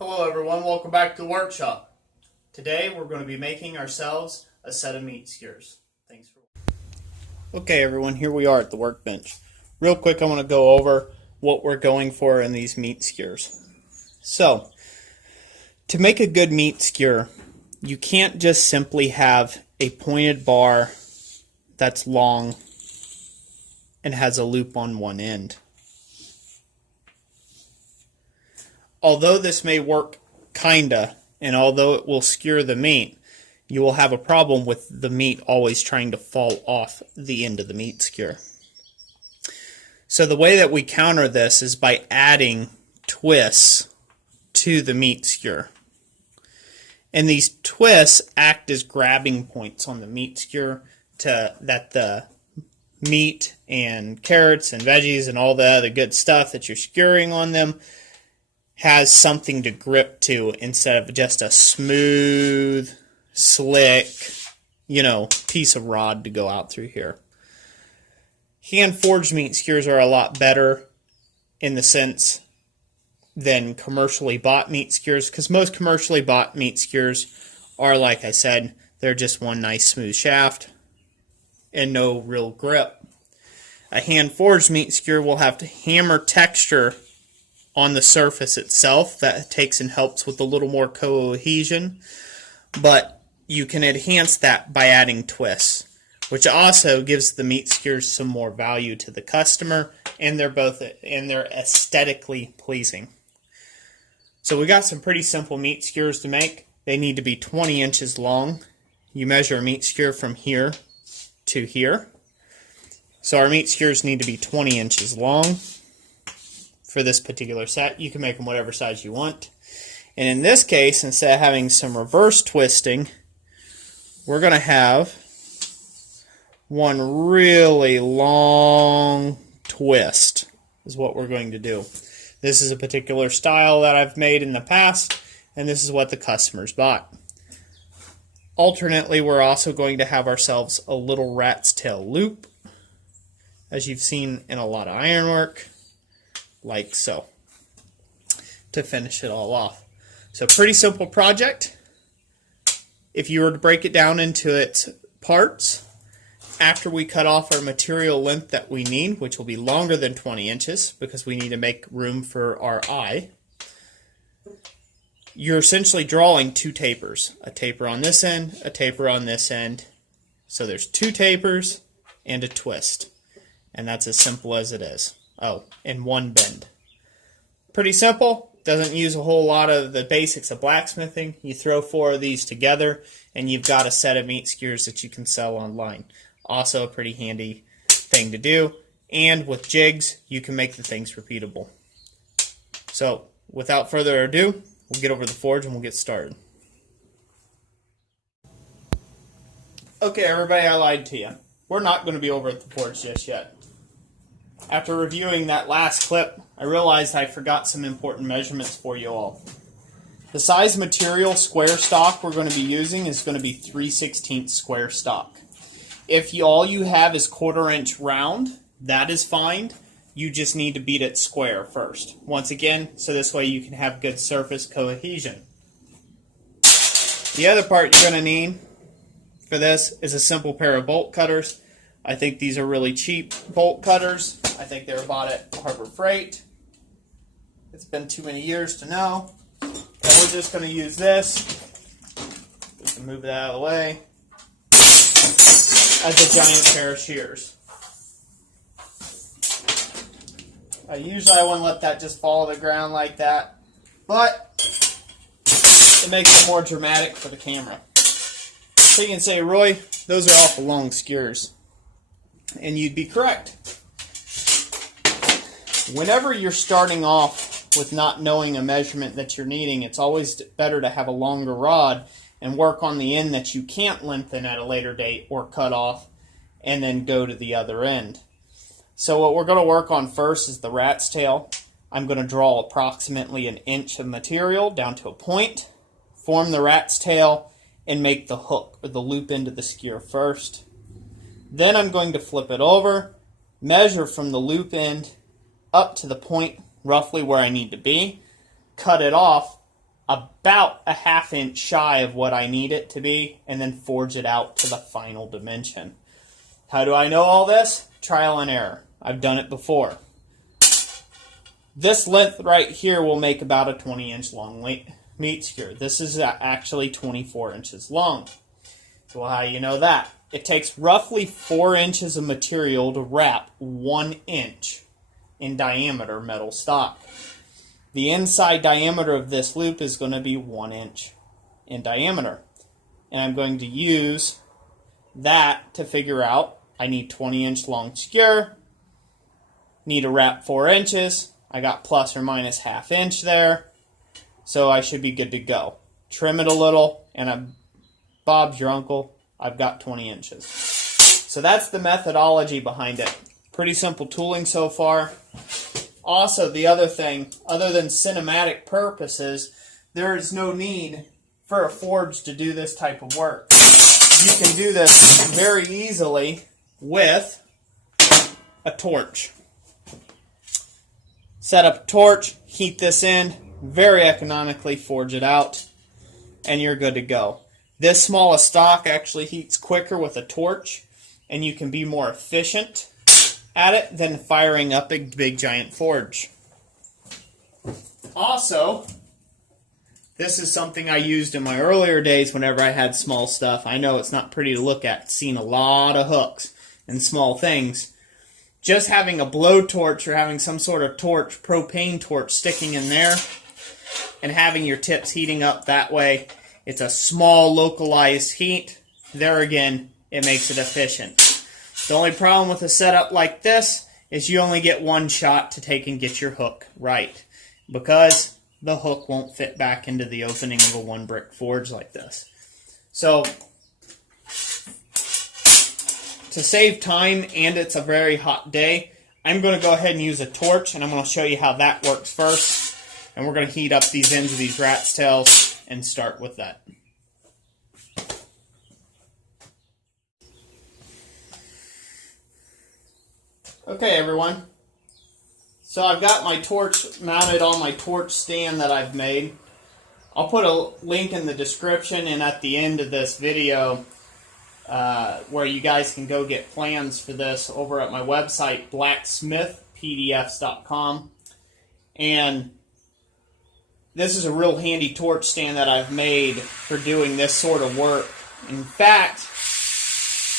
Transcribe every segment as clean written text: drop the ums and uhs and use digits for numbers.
Hello everyone, welcome back to the workshop. Today we're going to be making ourselves a set of meat skewers. Thanks for Okay everyone, here we are at the workbench. Real quick I want to go over what we're going for in these meat skewers. So, to make a good meat skewer, you can't just simply have a pointed bar that's long and has a loop on one end. Although this may work kinda, and although it will skewer the meat, you will have a problem with the meat always trying to fall off the end of the meat skewer. So the way that we counter this is by adding twists to the meat skewer. And these twists act as grabbing points on the meat skewer that the meat and carrots and veggies and all the other good stuff that you're skewering on them has something to grip to instead of just a smooth, slick, piece of rod to go out through here. Hand-forged meat skewers are a lot better in the sense than commercially bought meat skewers, because most commercially bought meat skewers are, like I said, they're just one nice smooth shaft and no real grip. A hand-forged meat skewer will have to hammer texture on the surface itself. That takes and helps with a little more cohesion, but you can enhance that by adding twists, which also gives the meat skewers some more value to the customer, and they're aesthetically pleasing. So we got some pretty simple meat skewers to make. They need to be 20 inches long. You measure a meat skewer from here to here. So our meat skewers need to be 20 inches long. For this particular set, you can make them whatever size you want. And in this case, instead of having some reverse twisting, we're going to have one really long twist is what we're going to do. This is a particular style that I've made in the past, and this is what the customers bought. Alternately, we're also going to have ourselves a little rat's tail loop, as you've seen in a lot of ironwork, like so, to finish it all off. So pretty simple project. If you were to break it down into its parts, after we cut off our material length that we need, which will be longer than 20 inches because we need to make room for our eye, you're essentially drawing two tapers. A taper on this end, a taper on this end. So there's two tapers and a twist. And that's as simple as it is. Oh, and one bend. Pretty simple. Doesn't use a whole lot of the basics of blacksmithing. You throw 4 of these together and you've got a set of meat skewers that you can sell online. Also a pretty handy thing to do. And with jigs, you can make the things repeatable. So, without further ado, we'll get over the forge and we'll get started. Okay, everybody, I lied to you. We're not going to be over at the forge just yet. After reviewing that last clip, I realized I forgot some important measurements for you all. The size material square stock we're going to be using is going to be 3/16 square stock. If all you have is 1/4 inch round, that is fine. You just need to beat it square first. Once again, so this way you can have good surface cohesion. The other part you're going to need for this is a simple pair of bolt cutters. I think these are really cheap bolt cutters. I think they were bought at Harbor Freight. It's been too many years to know. And we're just going to use this. We can move that out of the way. As a giant pair of shears. Usually I wouldn't let that just fall to the ground like that. But it makes it more dramatic for the camera. So you can say, Roy, those are awful long skewers. And you'd be correct. Whenever you're starting off with not knowing a measurement that you're needing, it's always better to have a longer rod and work on the end that you can't lengthen at a later date or cut off and then go to the other end. So what we're going to work on first is the rat's tail. I'm going to draw approximately 1 inch of material down to a point, form the rat's tail, and make the hook or the loop into the skewer first. Then I'm going to flip it over, measure from the loop end up to the point roughly where I need to be, cut it off, about a 1/2 inch shy of what I need it to be, and then forge it out to the final dimension. How do I know all this? Trial and error. I've done it before. This length right here will make about a 20-inch long meat skewer. This is actually 24 inches long. So how do you know that? It takes roughly 4 inches of material to wrap 1 inch in diameter metal stock. The inside diameter of this loop is going to be 1 inch in diameter. And I'm going to use that to figure out I need 20-inch long skewer, need to wrap 4 inches. I got plus or minus 1/2 inch there, so I should be good to go. Trim it a little, and Bob's your uncle. I've got 20 inches. So that's the methodology behind it. Pretty simple tooling so far. Also, the other thing, other than cinematic purposes, there is no need for a forge to do this type of work. You can do this very easily with a torch. Set up a torch, heat this in, very economically forge it out, and you're good to go. This small a stock actually heats quicker with a torch, and you can be more efficient at it than firing up a big giant forge. Also, this is something I used in my earlier days whenever I had small stuff. I know it's not pretty to look at, seen a lot of hooks and small things. Just having a blowtorch or having some sort of torch, propane torch sticking in there, and having your tips heating up that way, it's a small localized heat. There again, it makes it efficient. The only problem with a setup like this is you only get one shot to take and get your hook right, because the hook won't fit back into the opening of a 1-brick forge like this. So, to save time, and it's a very hot day, I'm going to go ahead and use a torch, and I'm going to show you how that works first. And we're going to heat up these ends of these rat's tails and start with that. Okay, everyone. So I've got my torch mounted on my torch stand that I've made. I'll put a link in the description and at the end of this video where you guys can go get plans for this over at my website, blacksmithpdfs.com. And this is a real handy torch stand that I've made for doing this sort of work. In fact,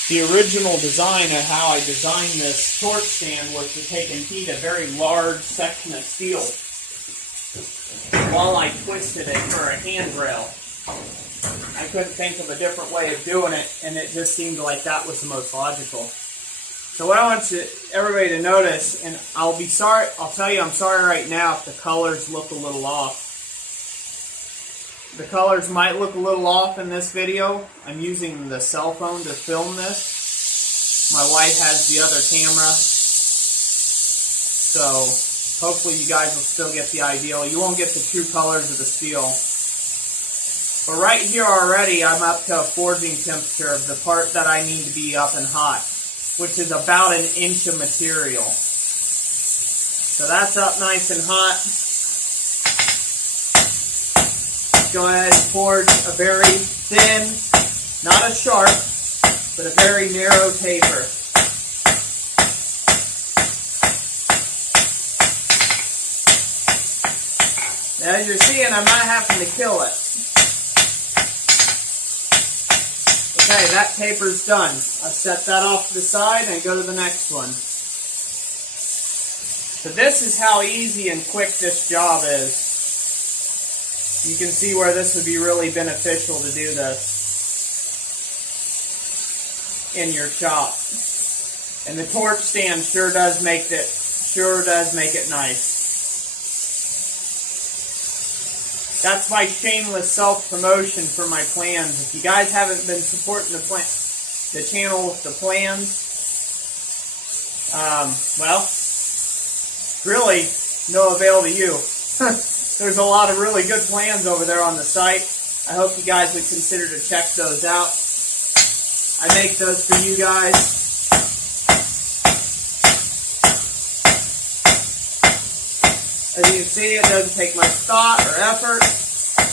the original design of how I designed this torch stand was to take and heat a very large section of steel while I twisted it for a handrail. I couldn't think of a different way of doing it, and it just seemed like that was the most logical. So what I want everybody to notice, and I'll tell you I'm sorry right now if the colors look a little off. The colors might look a little off in this video. I'm using the cell phone to film this. My wife has the other camera. So hopefully you guys will still get the idea. You won't get the true colors of the steel. But right here already I'm up to a forging temperature of the part that I need to be up and hot, which is about 1 inch of material. So that's up nice and hot. Go ahead and forge a very thin, not a sharp, but a very narrow taper. Now as you're seeing, I'm not having to kill it. Okay, that taper's done. I've set that off to the side and go to the next one. So this is how easy and quick this job is. You can see where this would be really beneficial to do this in your shop. And the torch stand sure does make it nice. That's my shameless self-promotion for my plans. If you guys haven't been supporting the channel with the plans, well, really no avail to you. There's a lot of really good plans over there on the site. I hope you guys would consider to check those out. I make those for you guys. As you can see, it doesn't take much thought or effort.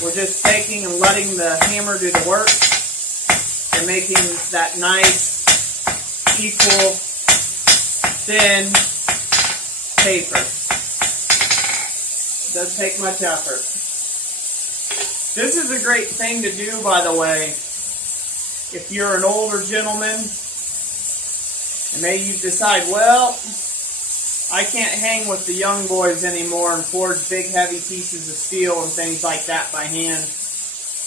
We're just taking and letting the hammer do the work and making that nice, equal, thin paper. It doesn't take much effort. This is a great thing to do, by the way, if you're an older gentleman and maybe you decide, well, I can't hang with the young boys anymore and forge big heavy pieces of steel and things like that by hand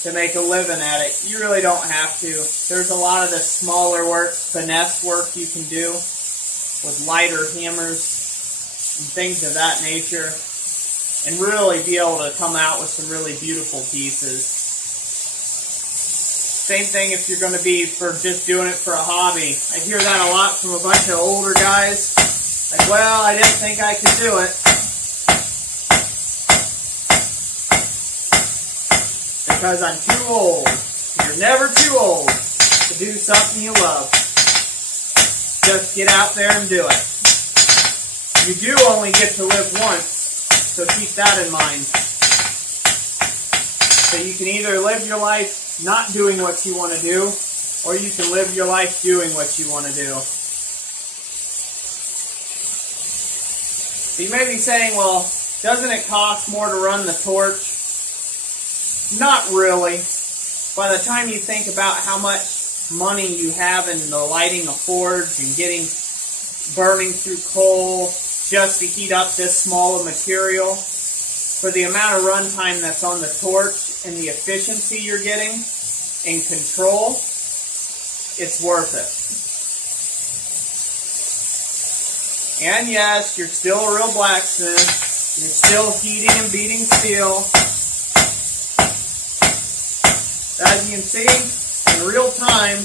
to make a living at it. You really don't have to. There's a lot of the smaller work, finesse work you can do with lighter hammers and things of that nature and really be able to come out with some really beautiful pieces. Same thing if you're going to be for just doing it for a hobby. I hear that a lot from a bunch of older guys. Like, well, I didn't think I could do it. Because I'm too old. You're never too old to do something you love. Just get out there and do it. You do only get to live once, so keep that in mind. So you can either live your life not doing what you want to do, or you can live your life doing what you want to do. So you may be saying, well, doesn't it cost more to run the torch? Not really. By the time you think about how much money you have in the lighting a forge and burning through coal just to heat up this small of material, for the amount of runtime that's on the torch and the efficiency you're getting and control, it's worth it. And yes, you're still a real blacksmith. You're still heating and beating steel. As you can see, in real time,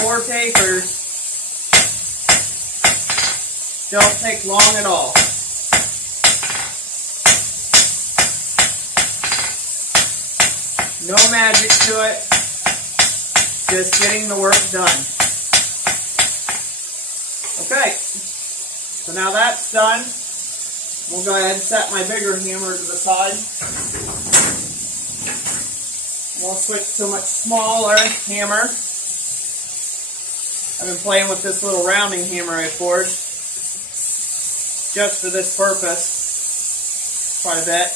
4 papers don't take long at all. No magic to it, just getting the work done. Okay, so now that's done. We'll go ahead and set my bigger hammer to the side. We'll switch to a much smaller hammer. I've been playing with this little rounding hammer I forged just for this purpose quite a bit.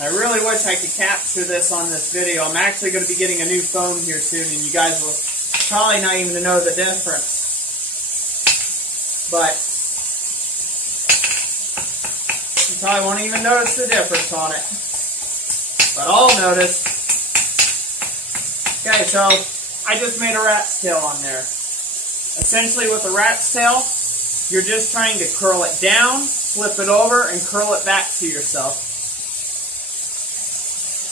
I really wish I could capture this on this video. I'm actually going to be getting a new phone here soon, and you guys will probably not even know the difference. But you probably won't even notice the difference on it. But I'll notice. Okay, so I just made a rat's tail on there. Essentially with a rat's tail, you're just trying to curl it down, flip it over, and curl it back to yourself.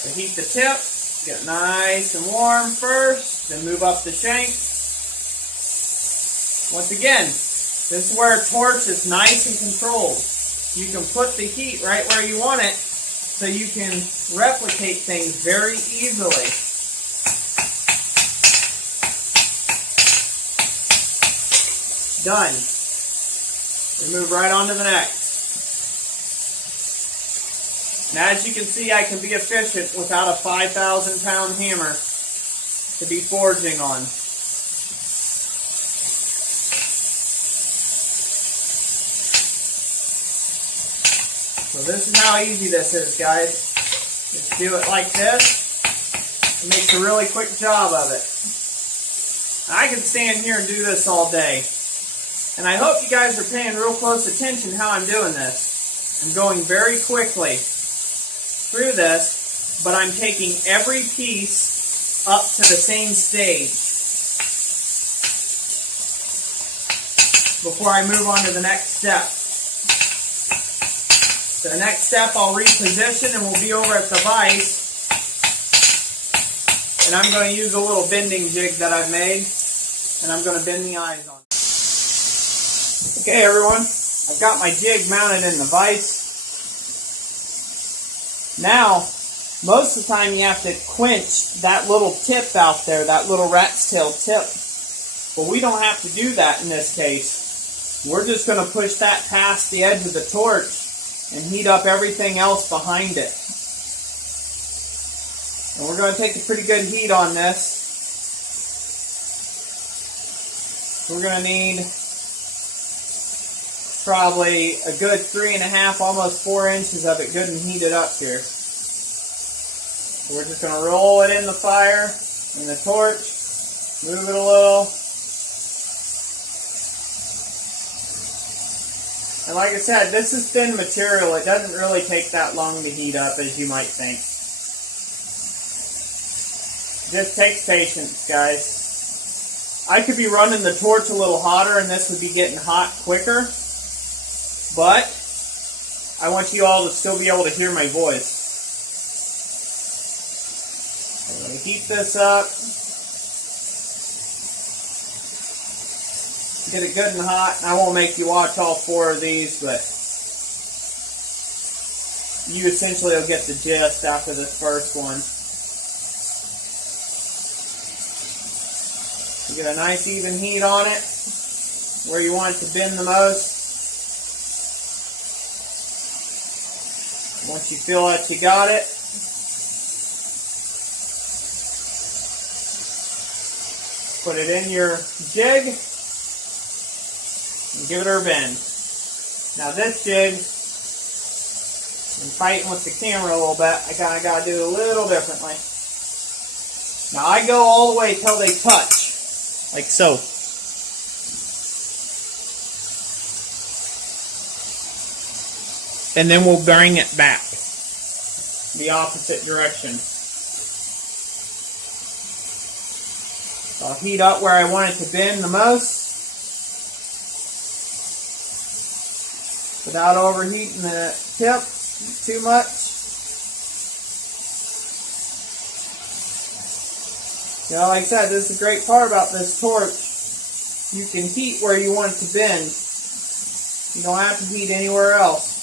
So heat the tip, get it nice and warm first, then move up the shank. Once again, this is where a torch is nice and controlled. You can put the heat right where you want it, so you can replicate things very easily. Done. We move right on to the next. And as you can see, I can be efficient without a 5,000-pound hammer to be forging on. So this is how easy this is, guys. Just do it like this. It makes a really quick job of it. I could stand here and do this all day. And I hope you guys are paying real close attention how I'm doing this. I'm going very quickly through this, but I'm taking every piece up to the same stage before I move on to the next step. So the next step I'll reposition and we'll be over at the vise. And I'm going to use a little bending jig that I've made, and I'm going to bend the eyes on it. Okay everyone, I've got my jig mounted in the vise. Now, most of the time you have to quench that little tip out there, that little rat's tail tip. But we don't have to do that in this case. We're just going to push that past the edge of the torch and heat up everything else behind it. And we're going to take a pretty good heat on this. We're going to need probably a good 3.5, almost 4 inches of it good and heated up here. So we're just going to roll it in the fire, in the torch, move it a little. And like I said, this is thin material. It doesn't really take that long to heat up as you might think. Just takes patience, guys. I could be running the torch a little hotter and this would be getting hot quicker. But I want you all to still be able to hear my voice. I'm going to heat this up. Get it good and hot. I won't make you watch all 4 of these, but you essentially will get the gist after this first one. You get a nice even heat on it, where you want it to bend the most. Once you feel that you got it, put it in your jig and give it a bend. Now this jig, I'm fighting with the camera a little bit. I kind of got to do it a little differently. Now I go all the way till they touch, like so. And then we'll bring it back the opposite direction. So I'll heat up where I want it to bend the most without overheating the tip too much. You know, like I said, this is the great part about this torch. You can heat where you want it to bend. You don't have to heat anywhere else.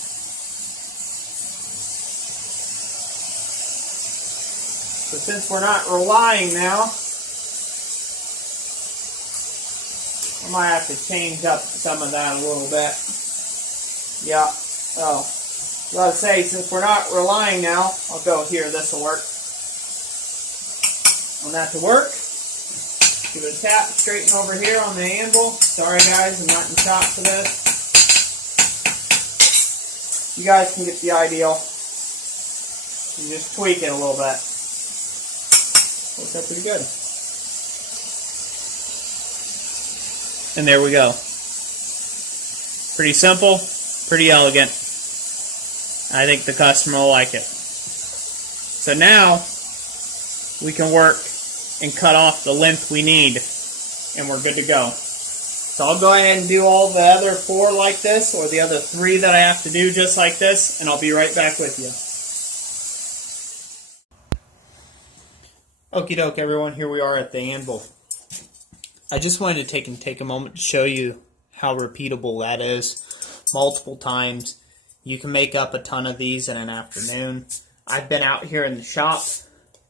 So since we're not relying now, I might have to change up some of that a little bit. Yeah. Oh. I was about to say, since we're not relying now, I'll go here. This will work. On that to work. Give it a tap, straighten over here on the anvil. Sorry guys, I'm not in shot for this. You guys can get the idea. You just tweak it a little bit. Works out pretty good. And there we go. Pretty simple, pretty elegant. I think the customer will like it. So now we can work and cut off the length we need, and we're good to go. So I'll go ahead and do all the other 4 like this, or the other 3 that I have to do just like this, and I'll be right back with you. Okie doke, everyone, here we are at the anvil. I just wanted to take a moment to show you how repeatable that is. Multiple times. You can make up a ton of these in an afternoon. I've been out here in the shop,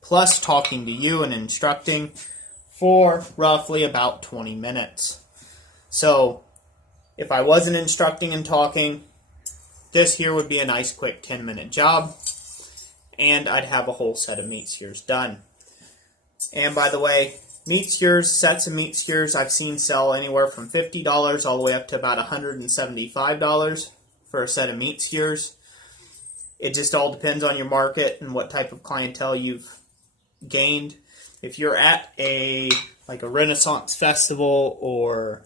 plus talking to you and instructing, for roughly about 20 minutes. So, if I wasn't instructing and talking, this here would be a nice quick 10-minute job, and I'd have a whole set of meat skewers done. And by the way, meat skewers, sets of meat skewers I've seen sell anywhere from $50 all the way up to about $175 for a set of meat skewers. It just all depends on your market and what type of clientele you've gained. If you're at a Renaissance festival or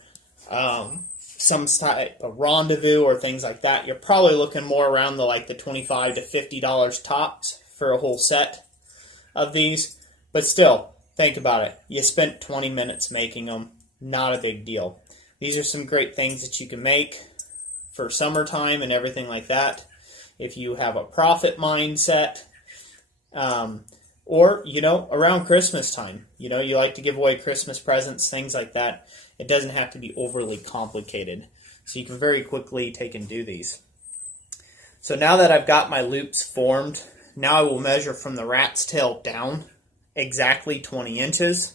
some type of rendezvous or things like that, you're probably looking more around the $25 to $50 tops for a whole set of these. But still, think about it. You spent 20 minutes making them. Not a big deal. These are some great things that you can make for summertime and everything like that. If you have a profit mindset, or, around Christmas time, you like to give away Christmas presents, things like that. It doesn't have to be overly complicated. So you can very quickly take and do these. So now that I've got my loops formed, now I will measure from the rat's tail down exactly 20 inches.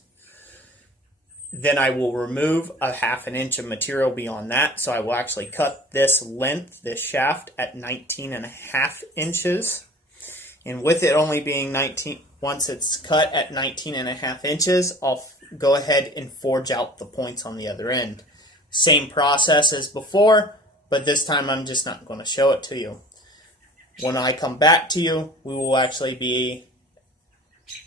Then I will remove a 1/2 inch of material beyond that. So I will actually cut this length, this shaft, at 19.5 inches. And with it only being 19, once it's cut at 19.5 inches, I'll go ahead and forge out the points on the other end. Same process as before, but this time I'm just not going to show it to you. When I come back to you, we will actually be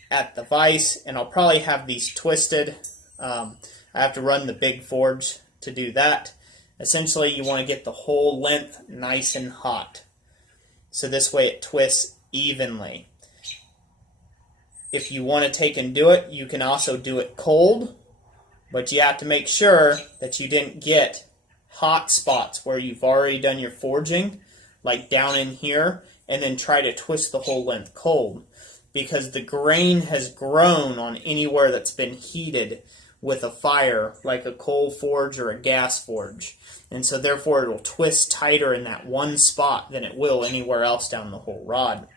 at the vise, and I'll probably have these twisted. I have to run the big forge to do that. Essentially, you want to get the whole length nice and hot. So this way it twists evenly. If you want to take and do it, you can also do it cold, but you have to make sure that you didn't get hot spots where you've already done your forging, like down in here, and then try to twist the whole length cold, because the grain has grown on anywhere that's been heated with a fire, like a coal forge or a gas forge. And so therefore it will twist tighter in that one spot than it will anywhere else down the whole rod.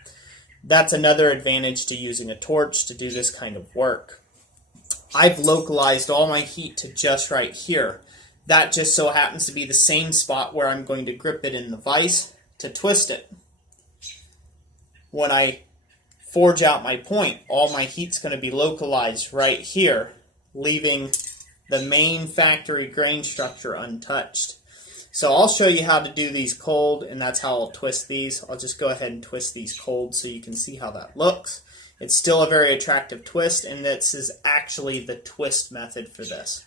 That's another advantage to using a torch to do this kind of work. I've localized all my heat to just right here. That just so happens to be the same spot where I'm going to grip it in the vise to twist it. When I forge out my point, all my heat's going to be localized right here, leaving the main factory grain structure untouched. So I'll show you how to do these cold, and that's how I'll twist these. I'll just go ahead and twist these cold so you can see how that looks. It's still a very attractive twist, and this is actually the twist method for this.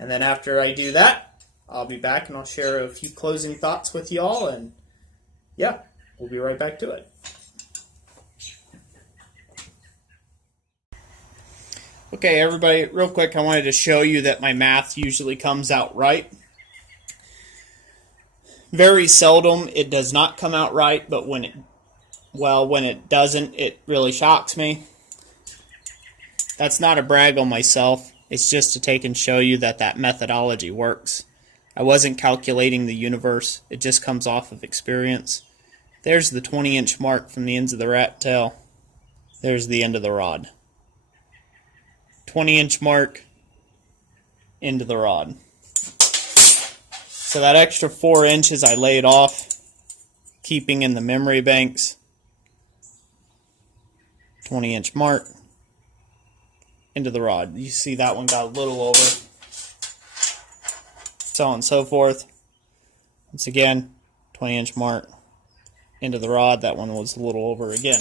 And then after I do that, I'll be back and I'll share a few closing thoughts with y'all, and yeah, we'll be right back to it. Okay, everybody, real quick, I wanted to show you that my math usually comes out right. Very seldom it does not come out right, but when it doesn't, it really shocks me. That's not a brag on myself. It's just to take and show you that that methodology works. I wasn't calculating the universe. It just comes off of experience. There's the 20-inch mark from the ends of the rat tail. There's the end of the rod. 20-inch mark into the rod. So that extra 4 inches I laid off, keeping in the memory banks. 20-inch mark into the rod. You see that one got a little over. So on and so forth. Once again, 20-inch mark into the rod. That one was a little over again.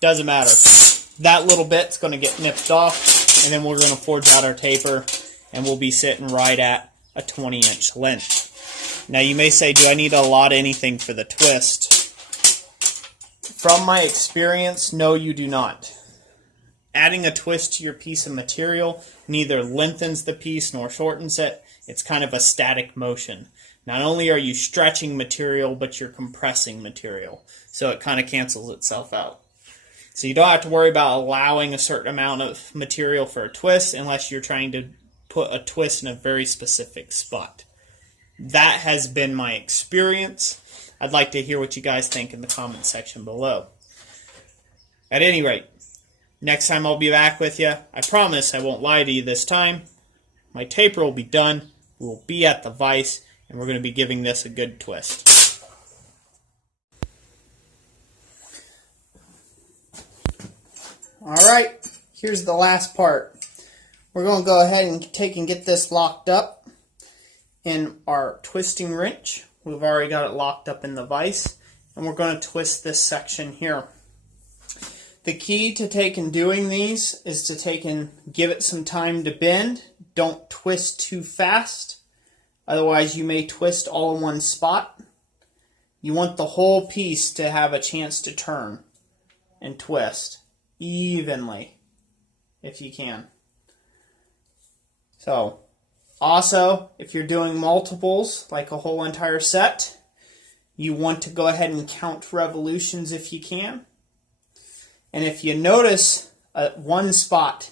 Doesn't matter. That little bit's going to get nipped off, and then we're going to forge out our taper, and we'll be sitting right at a 20-inch length. Now you may say, do I need a lot of anything for the twist? From my experience, no, you do not. Adding a twist to your piece of material neither lengthens the piece nor shortens it. It's kind of a static motion. Not only are you stretching material, but you're compressing material. So it kind of cancels itself out. So you don't have to worry about allowing a certain amount of material for a twist unless you're trying to put a twist in a very specific spot. That has been my experience. I'd like to hear what you guys think in the comment section below. At any rate, next time I'll be back with you. I promise I won't lie to you this time. My taper will be done. We'll be at the vise, and we're going to be giving this a good twist. Alright, here's the last part. We're going to go ahead and take and get this locked up in our twisting wrench. We've already got it locked up in the vise, and we're going to twist this section here. The key to doing these is to take and give it some time to bend. Don't twist too fast, otherwise you may twist all in one spot. You want the whole piece to have a chance to turn and twist evenly if you can. So, also, if you're doing multiples, like a whole entire set, you want to go ahead and count revolutions if you can. And if you notice one spot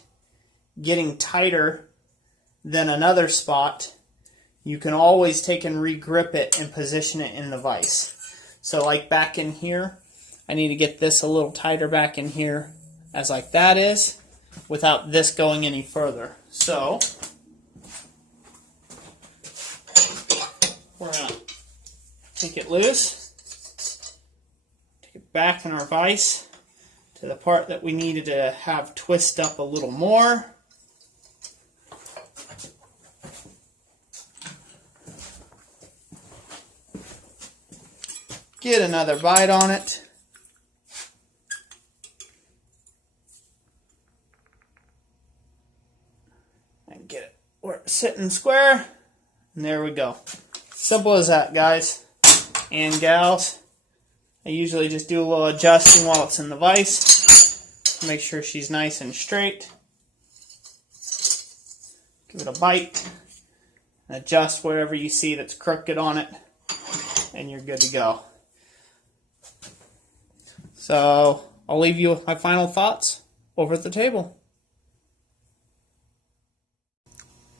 getting tighter than another spot, you can always take and regrip it and position it in the vise. So like back in here, I need to get this a little tighter back in here as like that is. without this going any further. So we're going to take it loose, take it back in our vise to the part that we needed to have twist up a little more. Get another bite on it. And get it where it's sitting square. And there we go. Simple as that, guys and gals. I usually just do a little adjusting while it's in the vise to make sure she's nice and straight. Give it a bite. Adjust wherever you see that's crooked on it. And you're good to go. So I'll leave you with my final thoughts over at the table.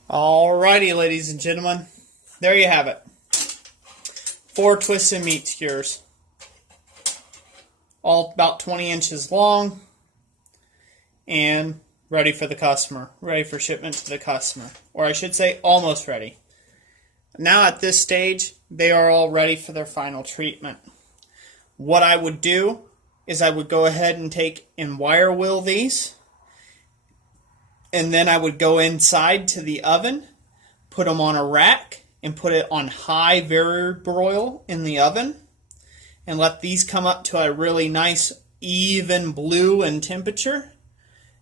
Alrighty, ladies and gentlemen, there you have it. 4 twisted meat skewers. All about 20 inches long and ready for the customer. Ready for shipment to the customer. Or I should say almost ready. Now at this stage, they are all ready for their final treatment. What I would do is I would go ahead and take and wire wheel these, and then I would go inside to the oven, put them on a rack, and put it on high varibroil in the oven, and let these come up to a really nice even blue in temperature,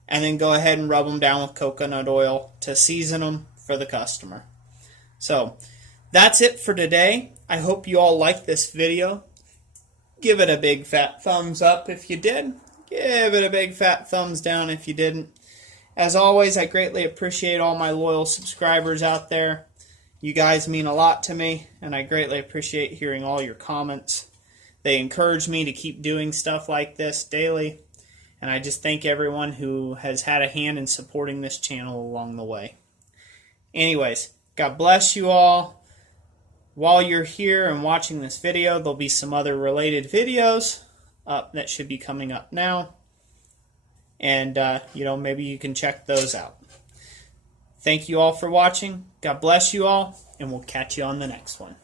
and then go ahead and rub them down with coconut oil to season them for the customer. So that's it for today. I hope you all liked this video. Give it a big fat thumbs up if you did. Give it a big fat thumbs down if you didn't. As always, I greatly appreciate all my loyal subscribers out there. You guys mean a lot to me, and I greatly appreciate hearing all your comments. They encourage me to keep doing stuff like this daily, and I just thank everyone who has had a hand in supporting this channel along the way. Anyways, God bless you all. While you're here and watching this video, there'll be some other related videos that should be coming up now. And, maybe you can check those out. Thank you all for watching. God bless you all, and we'll catch you on the next one.